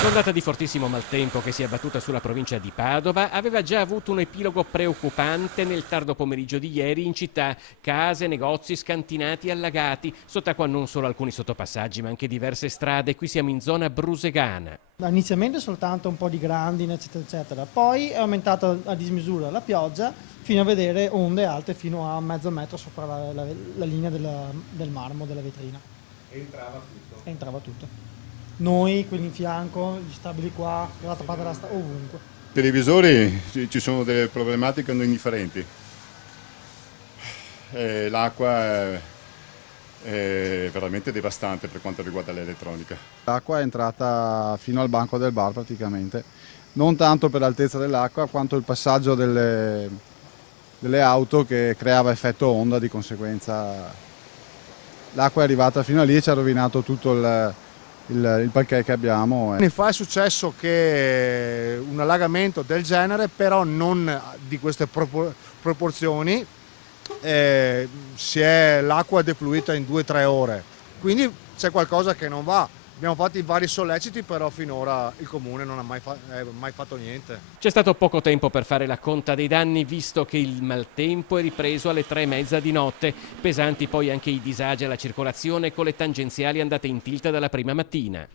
L'ondata di fortissimo maltempo che si è abbattuta sulla provincia di Padova aveva già avuto un epilogo preoccupante nel tardo pomeriggio di ieri in città. Case, negozi scantinati, allagati, sott'acqua non solo alcuni sottopassaggi ma anche diverse strade. Qui siamo in zona brusegana. Inizialmente soltanto un po' di grandine eccetera eccetera, poi è aumentata a dismisura la pioggia fino a vedere onde alte fino a mezzo metro sopra la linea del marmo della vetrina. Entrava tutto. Noi, quelli in fianco, gli stabili qua, dall'altra parte della strada, ovunque. Televisori ci sono delle problematiche non indifferenti. L'acqua è veramente devastante per quanto riguarda l'elettronica. L'acqua è entrata fino al banco del bar praticamente, non tanto per l'altezza dell'acqua quanto il passaggio delle auto che creava effetto onda, di conseguenza l'acqua è arrivata fino a lì e ci ha rovinato tutto il parquet che abbiamo. Anni fa è successo che un allagamento del genere, però non di queste proporzioni, l'acqua è defluita in 2-3 ore, quindi c'è qualcosa che non va. Abbiamo fatto vari solleciti, però finora il comune non ha mai fatto niente. C'è stato poco tempo per fare la conta dei danni, visto che il maltempo è ripreso alle 3:30 di notte. Pesanti poi anche i disagi alla circolazione con le tangenziali andate in tilt dalla prima mattina.